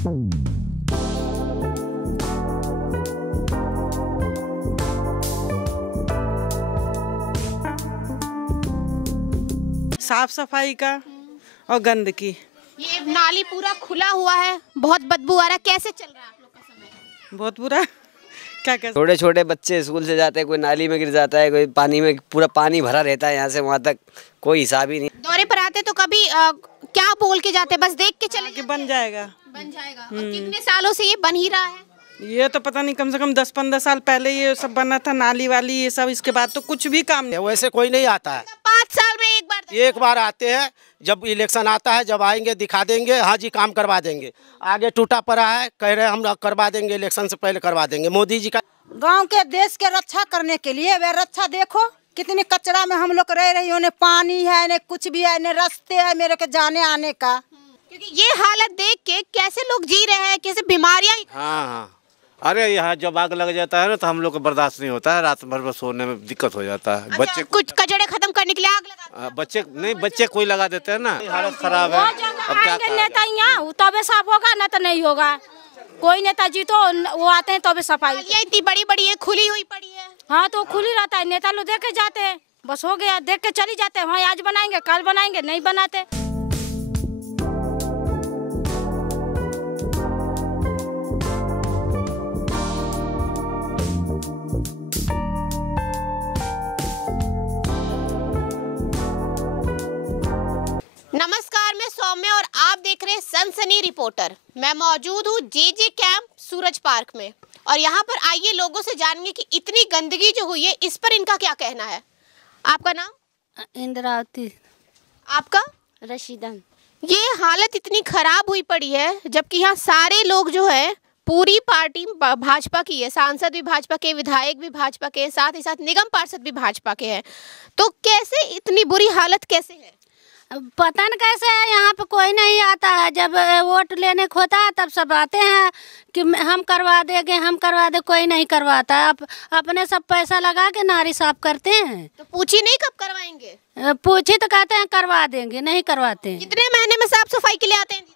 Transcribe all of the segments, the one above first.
साफ सफाई का और गंदगी। ये नाली पूरा खुला हुआ है, बहुत बदबू आ रहा है, कैसे चल रहा है आप लोग का समय? बहुत बुरा। क्या कर छोटे छोटे बच्चे स्कूल से जाते हैं, कोई नाली में गिर जाता है, कोई पानी में, पूरा पानी भरा रहता है यहाँ से वहाँ तक, कोई हिसाब ही नहीं। दौरे पर आते तो कभी क्या बोल के जाते, बस देख के चले कि बन जाएगा। बन जाएगा। और कितने सालों से ये बन ही रहा है? ये तो पता नहीं, कम से कम 10-15 साल पहले ये सब बना था, नाली वाली ये सब। इसके बाद तो कुछ भी काम नहीं। वैसे कोई नहीं आता है। 5 साल में एक बार आते हैं, जब इलेक्शन आता है, जब आएंगे दिखा देंगे, हाँ जी काम करवा देंगे। आगे टूटा पड़ा है, कह रहे हम करवा देंगे, इलेक्शन से पहले करवा देंगे। मोदी जी का गांव के देश के रक्षा करने के लिए वे रक्षा देखो कितनी कचरा में हम लोग रह रही हो, न पानी है न कुछ भी है, न रास्ते है मेरे के जाने आने का। क्योंकि ये हालत देख के कैसे लोग जी रहे हैं, कैसे बीमारियां। हाँ, अरे यहाँ जब आग लग जाता है ना तो हम लोग को बर्दाश्त नहीं होता है, रात भर में सोने में दिक्कत हो जाता है। अच्छा, बच्चे कुछ कचड़े खत्म करने के लिए आग लगा बच्चे कोई लगा देते हैं ना, हालत खराब है। अब क्या नेता यहाँ तबे साफ होगा, न तो नहीं होगा। कोई नेताजी तो वो आते हैं तबे सफाई। ये इतनी बड़ी बड़ी है, खुली हुई पड़ी है। हाँ तो खुली रहता है, नेता लोग देख के जाते हैं, बस हो गया, देख के चली जाते हैं। हाँ आज बनाएंगे कल बनाएंगे, नहीं बनाते। नमस्कार, मैं सौम्या और आप देख रहे हैं सनसनी रिपोर्टर। मैं मौजूद हूँ जे कैंप सूरज पार्क में और यहाँ पर आइए लोगों से जानेंगे कि इतनी गंदगी जो हुई है इस पर इनका क्या कहना है। आपका नाम? इंद्रावती। आपका? रशीदन। ये हालत इतनी खराब हुई पड़ी है, जबकि यहाँ सारे लोग जो है, पूरी पार्टी भाजपा की है, सांसद भी भाजपा के, विधायक भी भाजपा के, साथ ही साथ निगम पार्षद भी भाजपा के हैं। तो कैसे इतनी बुरी हालत कैसे है? पता न कैसे है, यहाँ पे कोई नहीं आता है। जब वोट लेने को होता है तब सब आते हैं कि हम करवा देंगे, हम करवा दे, कोई नहीं करवाता है। अपने सब पैसा लगा के नारी साफ करते हैं। तो पूछी नहीं कब करवाएंगे? पूछी तो कहते हैं करवा देंगे, नहीं करवाते हैं। कितने महीने में साफ सफाई के लिए आते हैं दीदी?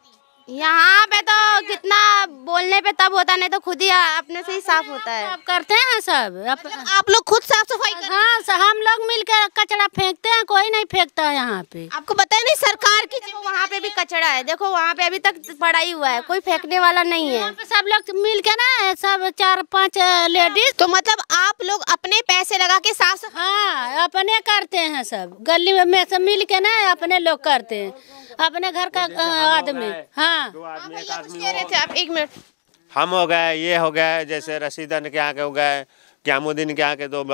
यहाँ पे तो कितना बोलने पे तब होता, नहीं तो खुद ही अपने से ही साफ होता है। सब करते हैं सब। मतलब आप लोग खुद साफ सफाई करते हैं? हाँ, हम लोग मिलकर कचरा फेंकते हैं, कोई नहीं फेंकता है यहाँ पे। आपको पता है नहीं सरकार की वहाँ पे भी कचरा है, देखो वहाँ पे अभी तक पड़ा ही हुआ है, कोई फेंकने वाला नहीं है। यहाँ पे सब लोग मिल के ना, सब 4-5 लेडीज। तो मतलब आप लोग अपने पैसे लगा के साफ सफाई? हाँ, अपने करते हैं सब, गली में सब मिल के ना अपने लोग करते हैं, अपने घर का आदमी। हाँ, भैया कुछ कह रहे थे आप, 1 मिनट। हम हो गए, ये हो गए, जैसे रशीदन के यहाँ के हो गए, क्यामुद्दीन के यहाँ के दो हो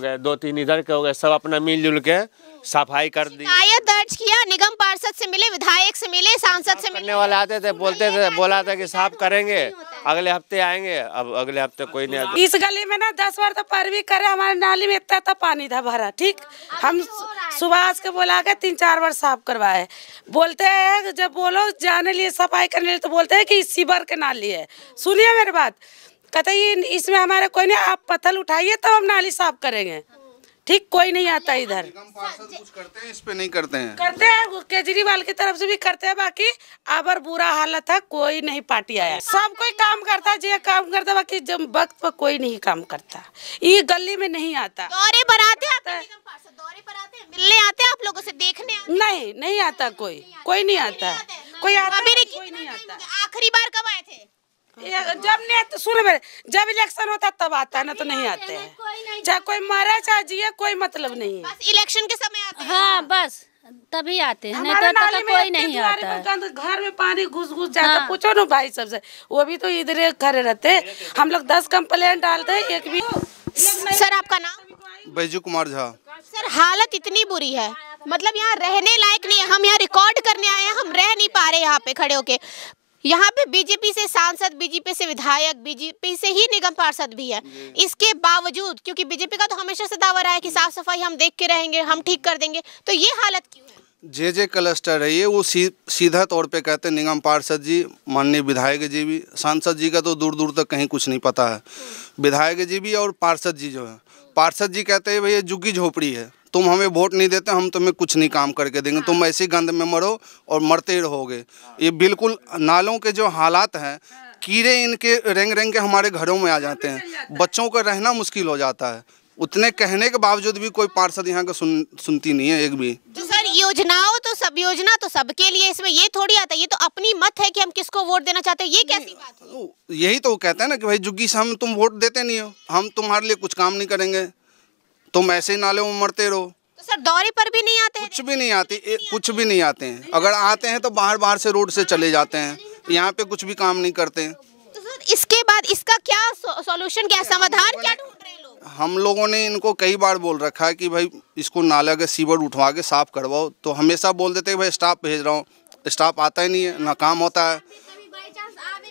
गए, 2-3 इधर के हो गए, सब अपना मिलजुल के सफाई कर दी। शिकायत दर्ज किया, निगम पार्षद से मिले, विधायक से मिले, सांसद से मिले। वाले आते थे, बोला था कि साफ करेंगे, अगले हफ्ते आएंगे। अब अगले हफ्ते कोई नहीं आता। इस गली में ना 10 बार तो पैरवी करे, हमारे नाली में इतना पानी था भरा। ठीक, हम सुभाष के बोला के 3-4 बार साफ करवाए। बोलते हैं जब बोलो जाने लिए सफाई करने लिए तो बोलते हैं कि सीवर के नाली है। सुनिए मेरी बात, कहते ये इसमें हमारे कोई नहीं, आप पत्थर उठाइए तो हम नाली साफ करेंगे। ठीक, कोई नहीं आता इधर। कुछ करते हैं, इस पे नहीं करते हैं। करते हैं, केजरीवाल की तरफ से भी करते हैं, बाकी अबर बुरा हालत है, कोई नहीं पार्टी आया। सब कोई काम करता है, जो काम करता है, बाकी जब वक्त पर कोई नहीं काम करता। ये गली में नहीं आता। दौरे पर आते हैं निगम पार्षद, दौरे पर आते हैं, मिलने आते हैं आप लोगों से, देखने आते हैं? नहीं आता कोई नहीं आता। कोई आता कोई नहीं आता। आखिरी बार कब आए थे? जब नहीं सुनो मेरे, जब इलेक्शन होता तब आता है, ना तो नहीं आते हैं। चाहे कोई मारे चाहे जिए, कोई मतलब नहीं है। बस इलेक्शन के समय आते हैं। हाँ बस तभी आते हैं, नहीं तो कोई नहीं आता है। घर में पानी घुस जाता। पूछो ना भाई सबसे, वो भी तो इधर खड़े रहते। हम लोग 10 कंप्लेंट डालते हैं, एक भी। सर आपका नाम? बैजू कुमार झा। सर हालत इतनी बुरी है, मतलब यहाँ रहने लायक नहीं है। हम यहाँ रिकॉर्ड करने आए हैं, हम रह नहीं पा रहे यहाँ पे खड़े होके। यहाँ पे बीजेपी से सांसद, बीजेपी से विधायक, बीजेपी से ही निगम पार्षद भी है। इसके बावजूद, क्योंकि बीजेपी का तो हमेशा से दावा रहा है कि साफ सफाई हम देख के रहेंगे, हम ठीक कर देंगे, तो ये हालत क्यों है? जे क्लस्टर है ये, वो सीधा तौर पे कहते हैं निगम पार्षद जी, माननीय विधायक जी भी, सांसद जी का तो दूर दूर तक कहीं कुछ नहीं पता है। विधायक जी भी और पार्षद जी जो है, पार्षद जी कहते हैं भैया झुग्गी झोपड़ी है, तुम हमें वोट नहीं देते, हम तुम्हें कुछ नहीं काम करके देंगे, तुम ऐसी गंद में मरो और मरते ही रहोगे। ये बिल्कुल नालों के जो हालात हैं, कीड़े इनके रेंग रेंग के हमारे घरों में आ जाते हैं, बच्चों का रहना मुश्किल हो जाता है। उतने कहने के बावजूद भी कोई पार्षद यहाँ का सुनती नहीं है एक भी। तो सर योजना तो सबके लिए, इसमें ये थोड़ी आता है, ये तो अपनी मत है कि हम किसको वोट देना चाहते हैं, ये कैसी बात है? यही तो कहते हैं ना कि भाई जुग्गी से हम तुम वोट देते नहीं हो, हम तुम्हारे लिए कुछ काम नहीं करेंगे, तुम ऐसे ही नाले में मरते रहो। तो सर दौरे पर भी नहीं आते हैं? कुछ भी नहीं आते, कुछ भी नहीं आते हैं। अगर आते हैं तो बाहर से रोड से चले जाते हैं, यहाँ पे कुछ भी काम नहीं करते हैं। तो सर इसके बाद इसका क्या सॉल्यूशन, क्या समाधान क्या ढूंढ रहे हैं लोग? हम लोगों ने इनको कई बार बोल रखा है कि भाई इसको नाला का सीवर उठवा के साफ करवाओ, तो हमेशा बोल देते हैं भाई स्टाफ भेज रहा हूँ, स्टाफ आता ही नहीं है, ना काम होता है।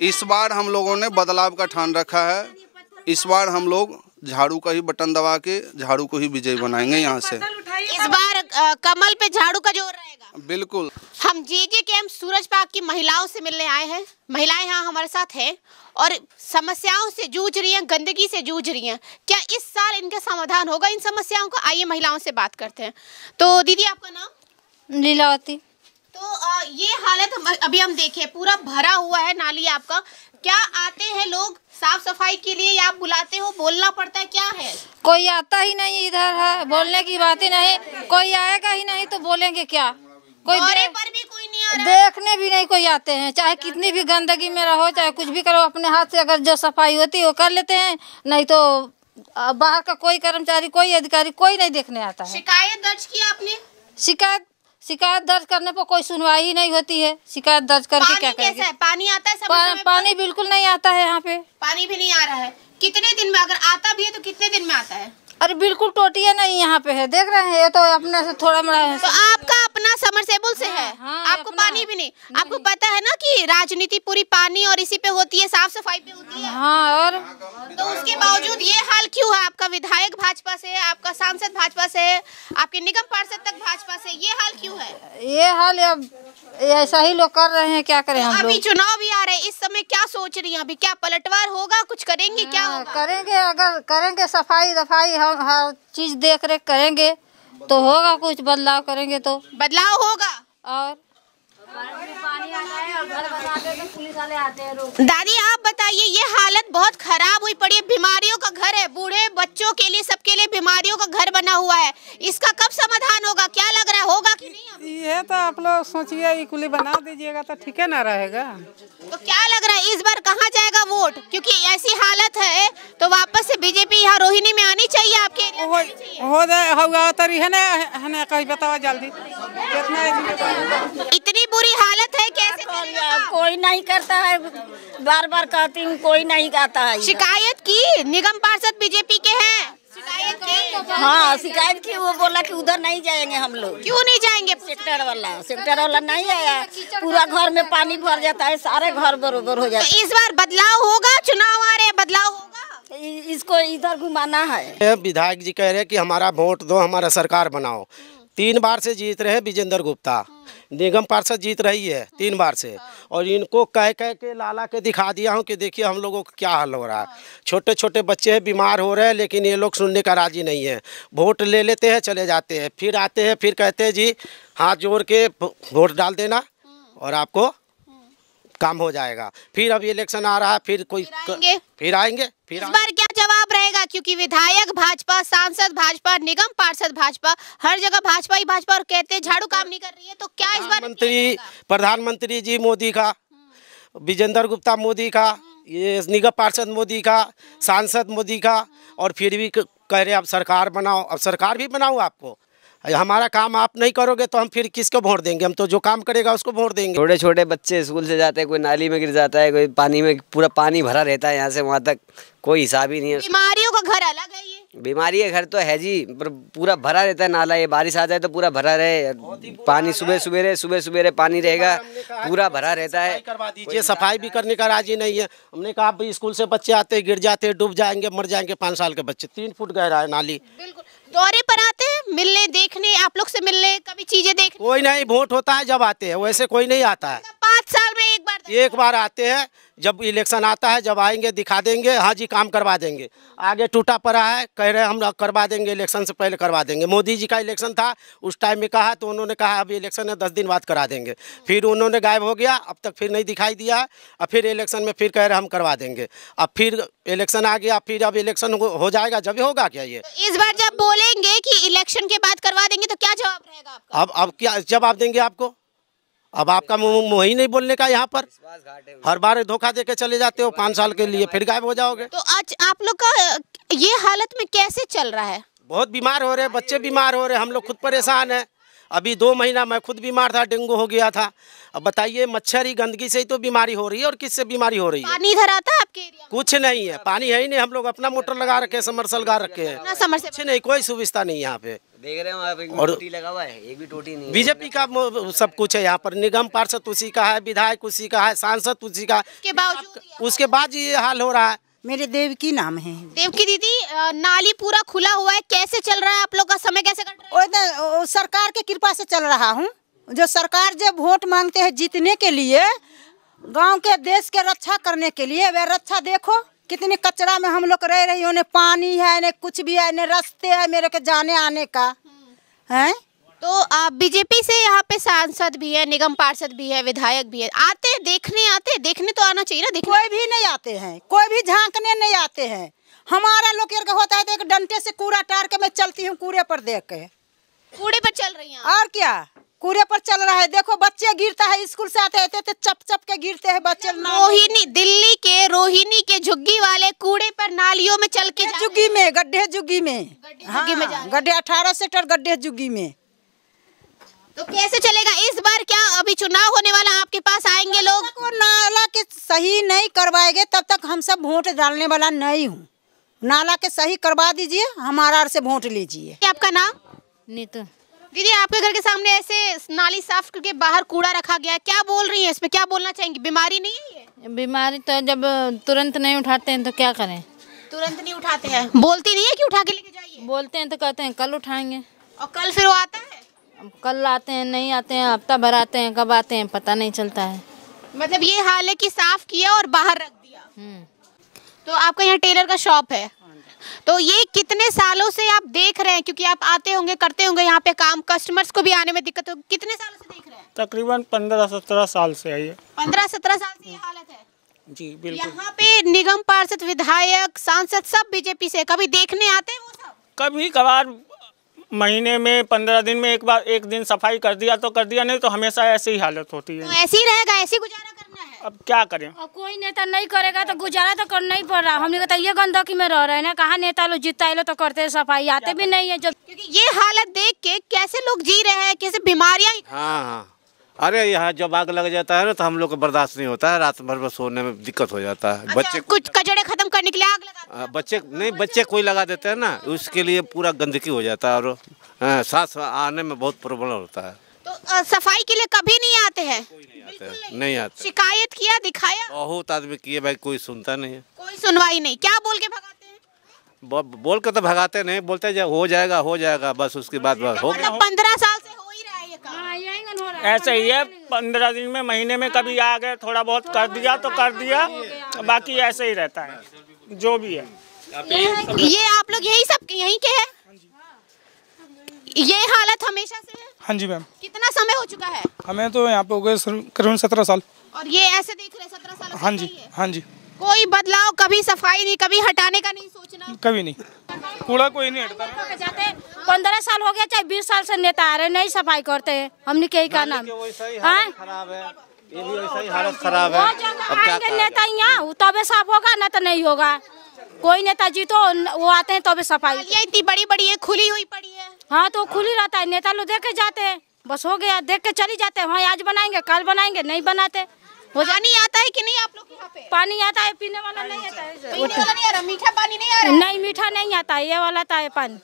इस बार हम लोगों ने बदलाव का ठान रखा है, इस बार हम लोग झाड़ू का ही बटन दबा के झाड़ू को ही विजयी बनाएंगे यहाँ से। इस बार कमल पे झाड़ू का जोर रहेगा। बिल्कुल। हम JJ कैंप सूरज पार्क की महिलाओं से मिलने आए हैं। महिलाएं यहाँ हमारे साथ हैं और समस्याओं से जूझ रही हैं, गंदगी से जूझ रही हैं। क्या इस साल इनका समाधान होगा इन समस्याओं का? आइए महिलाओं से बात करते हैं। तो दीदी आपका नाम? लीलावती। तो ये हालत अभी हम देखें, पूरा भरा हुआ है नाली आपका। क्या आते हैं लोग साफ सफाई के लिए या आप बुलाते हो, बोलना पड़ता है, क्या है? कोई आता ही नहीं इधर है, बोलने की बात ही नहीं, कोई आएगा ही नहीं तो बोलेंगे क्या? कोई दौरे पर भी कोई नहीं आ रहा, देखने भी नहीं कोई आते हैं। चाहे कितनी भी गंदगी में रहो, चाहे कुछ भी करो, अपने हाथ से अगर जो सफाई होती है वो कर लेते हैं, नहीं तो बाहर का कोई कर्मचारी, कोई अधिकारी, कोई नहीं देखने आता है। शिकायत दर्ज किया आपने? शिकायत दर्ज करने पर कोई सुनवाई ही नहीं होती है। शिकायत दर्ज करके क्या करेंगे? है? पानी आता है समय पे? पानी बिल्कुल नहीं आता है यहाँ पे, पानी भी नहीं आ रहा है। कितने दिन में, अगर आता भी है तो कितने दिन में आता है? अरे बिल्कुल टोटियां नहीं यहाँ पे है, देख रहे हैं, ये तो अपने से थोड़ा बड़ा है। तो आपका अपना समरसेबल से है? हाँ, आपको पानी भी नहीं? आपको पता है ना कि राजनीति पूरी पानी और इसी पे होती है, साफ सफाई पे होती है। हाँ, और तो उसके बावजूद ये हाल क्यों है? आपका विधायक भाजपा से है, आपका सांसद भाजपा से है, आपके निगम पार्षद तक भाजपा से, ये हाल क्यों है? ये हाल अब ऐसा ही लोग कर रहे हैं, क्या करें हम लोग? अभी चुनाव भी आ रहे हैं, इस समय क्या सोच रही हैं? अभी क्या पलटवार होगा, कुछ करेंगे, क्या होगा? करेंगे, अगर करेंगे सफाई दफाई, हम हर चीज देख रेख करेंगे तो होगा, कुछ बदलाव करेंगे तो बदलाव होगा। और दादी आप बताइए, ये हालत बहुत खराब हुई पड़ी है, बीमारियों का घर है, बूढ़े बच्चों के लिए, सबके लिए बीमारियों का घर बना हुआ है। इसका कब समाधान होगा, क्या लग रहा है, होगा कि नहीं? ये तो आप लोग सोचिए, इकुली बना दीजिएगा तो ठीक है ना रहेगा। तो क्या लग रहा है इस बार कहाँ जाएगा वोट? क्योंकि ऐसी हालत है तो वापस से बीजेपी यहाँ रोहिणी में आनी चाहिए आपके एरिया में? हो जाए होगा तरी है ना, कहीं बताओ जल्दी। इतनी बुरी हालत है, कैसे चलेगा? कोई नहीं करता है, बार बार कहती हूँ, कोई नहीं आता है। शिकायत की? निगम पार्षद बीजेपी के हैं, शिकायत की? हाँ शिकायत की, वो बोला कि उधर नहीं जाएंगे हम लोग। क्यों नहीं जाएंगे? सेक्टर वाला नहीं आया, पूरा घर में पानी भर जाता है, सारे घर बरोबर हो जाता है। तो इस बार बदलाव होगा, चुनाव आ रहे हैं, बदलाव होगा? इसको इधर घुमाना है। विधायक जी कह रहे हैं कि हमारा वोट दो, हमारा सरकार बनाओ। 3 बार से जीत रहे विजेंद्र गुप्ता, निगम पार्षद जीत रही है 3 बार से, और इनको कह के लाला के दिखा दिया हूँ कि देखिए हम लोगों को क्या हाल हो रहा है। छोटे छोटे बच्चे हैं, बीमार हो रहे हैं, लेकिन ये लोग सुनने का राजी नहीं है। वोट ले लेते हैं, चले जाते हैं, फिर आते हैं, फिर कहते हैं जी हाथ जोड़ के वोट डाल देना और आपको काम हो जाएगा। फिर अब इलेक्शन आ रहा है, फिर आएंगे। इस बार क्या जवाब रहेगा? क्योंकि विधायक भाजपा, सांसद भाजपा, निगम पार्षद भाजपा, हर जगह भाजपा ही भाजपा, और कहते हैं झाड़ू काम नहीं कर रही है। तो क्या इस बार प्रधानमंत्री जी मोदी का, विजेंद्र गुप्ता मोदी का, ये निगम पार्षद मोदी का, सांसद मोदी का, और फिर भी कह रहे अब सरकार बनाओ। अब सरकार भी बनाओ आपको, हमारा काम आप नहीं करोगे तो हम फिर किसको वोट देंगे? हम तो जो काम करेगा उसको वोट देंगे। छोटे छोटे बच्चे स्कूल से जाते हैं, कोई नाली में गिर जाता है, कोई पानी में, पूरा पानी भरा रहता है यहाँ से वहाँ तक, कोई हिसाब ही नहीं है। बीमारियों का घर अलग है ये। बीमारी का घर तो है जी, पर पूरा भरा रहता है नाला। ये बारिश आ जाए तो पूरा भरा रहे, पानी सुबह सवेरे पानी रहेगा, पूरा भरा रहता है। करवा दीजिए, सफाई भी करने का राजी नहीं है। हमने कहा भाई स्कूल से बच्चे आते, गिर जाते, डूब जाएंगे, मर जाएंगे। 5 साल के बच्चे, 3 फुट गहरा है नाली। बिल्कुल। दौरे पर आते हैं, मिलने, देखने, आप लोग से मिलने, कभी चीजें देखने? कोई नहीं, वोट होता है जब आते हैं, वैसे कोई नहीं आता है। 5 साल में एक एक बार आते हैं, जब इलेक्शन आता है, जब आएंगे दिखा देंगे, हाँ जी काम करवा देंगे। आगे टूटा पड़ा है, कह रहे हम करवा देंगे, इलेक्शन से पहले करवा देंगे। मोदी जी का इलेक्शन था, उस टाइम में कहा तो उन्होंने कहा अभी इलेक्शन है 10 दिन बाद करा देंगे, फिर उन्होंने गायब हो गया, अब तक फिर नहीं दिखाई दिया। अब फिर इलेक्शन में फिर कह रहे हम करवा देंगे। अब फिर इलेक्शन आ गया, फिर अब इलेक्शन हो जाएगा, जब होगा क्या ये? तो इस बार जब बोलेंगे कि इलेक्शन के बाद करवा देंगे तो क्या जवाब रहेगा आपका? अब क्या जवाब देंगे आपको? अब आपका मुँह ही नहीं बोलने का। यहाँ पर हर बार धोखा दे के चले जाते हो 5 साल के लिए, फिर गायब हो जाओगे। तो आज आप लोग का ये हालत में कैसे चल रहा है? बहुत बीमार हो रहे, बच्चे बीमार हो रहे, हम लोग खुद परेशान हैं। अभी 2 महीना मैं खुद बीमार था, डेंगू हो गया था। अब बताइए, मच्छर ही गंदगी से ही तो बीमारी हो रही है, और किससे बीमारी हो रही है? पानी इधर आता है आपके एरिया में? कुछ नहीं है, पानी है ही नहीं। हम लोग अपना मोटर लगा रखे, समरसल लगा रखे हैं, कुछ नहीं, कोई सुविधा नहीं यहाँ पे। देख रहे हो आप, एक और टोटी लगा हुआ है, एक भी टोटी नहीं है। बीजेपी का सब कुछ है यहाँ पर। निगम पार्षद उसी का है, विधायक उसी का है, सांसद उसी का, उसके बाद ये हाल हो रहा है। मेरे देवकी नाम है। देवकी दीदी, नाली पूरा खुला हुआ है, कैसे चल रहा है आप लोग का? समय कैसे कट रहा है? सरकार के कृपा से चल रहा हूँ। जो सरकार जब वोट मांगते हैं जीतने के लिए, गांव के देश के रक्षा करने के लिए, वे रक्षा देखो कितने कचरा में हम लोग रह रही हो। न पानी है, न कुछ भी है, न रास्ते है मेरे के जाने आने का है। तो आप बीजेपी से यहाँ पे सांसद भी है, निगम पार्षद भी है, विधायक भी है, आते देखने तो आना चाहिए ना। कोई भी नहीं आते हैं, कोई भी झांकने नहीं आते हैं। हमारा लोग का होता है तो एक डंडे से कूड़ा टार के मैं चलती हूँ, कूड़े पर देख के। कूड़े पर चल रही हैं? और क्या, कूड़े पर चल रहा है। देखो बच्चे गिरता है, स्कूल से आते हैं तो चप चप के गिरते हैं बच्चे। रोहिणी, दिल्ली के रोहिणी के झुग्गी वाले कूड़े पर नालियों में चल के झुग्गी में, गड्ढे झुग्गी में, गड्ढे 18 सेक्टर गड्ढे झुग्गी में। तो कैसे चलेगा इस बार? क्या अभी चुनाव होने वाला, आपके पास आएंगे लोग? नाला के सही नहीं करवाएंगे तब तक हम सब वोट डालने वाला नहीं हूँ। नाला के सही करवा दीजिए, हमारा से वोट लीजिए। आपका नाम? नीतू। दीदी, आपके घर के सामने ऐसे नाली साफ करके बाहर कूड़ा रखा गया है, क्या बोल रही है इसमें? क्या बोलना चाहेंगी? बीमारी नहीं है ये? बीमारी तो जब तुरंत नहीं उठाते हैं तो क्या करें? तुरंत नहीं उठाते हैं? बोलती नहीं है कि उठा के लेके जाइए? बोलते हैं तो कहते हैं कल उठाएंगे, और कल फिर वो आता है? अब कल आते हैं, नहीं आते हैं, हफ्ता भर आते हैं, कब आते हैं पता नहीं चलता है। मतलब ये हाल है कि साफ किया और बाहर रख दिया। तो आपका यहाँ टेलर का शॉप है, तो ये कितने सालों से आप देख रहे हैं? क्योंकि आप आते होंगे, करते होंगे यहाँ पे काम, कस्टमर्स को भी आने में दिक्कत होगी। कितने सालों से देख रहे हैं? तकरीबन 15-17 साल से है ये। 15-17 साल से ये हालत है जी, बिल्कुल। यहाँ पे निगम पार्षद, विधायक, सांसद सब बीजेपी से, कभी देखने आते हैं वो सब? कभी कभार महीने में 15 दिन में एक दिन सफाई कर दिया तो कर दिया, नहीं तो हमेशा ऐसी ही हालत होती है। तो ऐसे ही रहेगा, ऐसे गुजारा करना है। अब क्या करें? अब कोई नेता नहीं करेगा तो गुजारा तो करना ही पड़ रहा। हमने कहता ये गंदगी में रह रहे हैं ना, कहाँ नेता लोग जीतता है लो तो करते हैं सफाई, आते भी नहीं है। जब क्योंकि ये हालत देख के कैसे लोग जी रहे हैं, कैसे बीमारियां। हाँ, अरे यहाँ जब आग लग जाता है ना तो हम लोग को बर्दाश्त नहीं होता है, रात भर सोने में दिक्कत हो जाता है। बच्चे कुछ कचड़े खत्म करने के लिए आग लगा, बच्चे कोई लगा देते हैं ना, उसके लिए पूरा गंदगी हो जाता है और सांस आने में बहुत प्रॉब्लम होता है। तो सफाई के लिए कभी नहीं आते हैं? नहीं आते। शिकायत किया, दिखाया? बहुत आदमी किए भाई, कोई सुनता नहीं है, कोई सुनवाई नहीं। क्या बोल के भगाते हैं? बोल के तो भगाते नहीं, बोलते हो जाएगा बस, उसके बाद हो गया। 15 साल से हो ही रहा है ये काम। ऐसे ही है, 15 दिन में, महीने में कभी आ गए, थोड़ा बहुत कर दिया तो कर दिया, बाकी ऐसे ही रहता है जो भी है। ये आप लोग यहीं के हैं? ये हालत हमेशा से है? हाँ जी मैम। कितना समय हो चुका है? हमें तो यहाँ पे हो गए करीबन 17 साल। और ये ऐसे देख रहे हैं 17 साल? हाँ जी, हाँ जी। कोई बदलाव, कभी सफाई नहीं, कभी हटाने का नहीं सोचना? कभी नहीं, कूड़ा कोई नहीं हटता। 15 साल हो गया, चाहे 20 साल से नेता आ रहे, नहीं सफाई करते हैं। हमने कहीं का नाम खराब है, ये भी वैसा ही हालत खराब है। अब क्या नेता यहाँ तबे साफ होगा, ना तो नहीं होगा। कोई नेता जी तो वो आते हैं तबे सफाई। ये इतनी बड़ी बड़ी है, खुली हुई पड़ी है। हाँ तो खुली रहता है, नेता लोग देख के जाते हैं, बस हो गया, देख के चली जाते हैं। हाँ आज बनाएंगे, कल बनाएंगे, नहीं बनाते। पानी आता है कि नहीं आप लोग यहाँ पे? पानी आता है, पीने वाला नहीं आता है। पीने वाला नहीं आ रहा? मीठा पानी नहीं आ रहा? नहीं, मीठा नहीं आता है, ये वाला आता है पानी।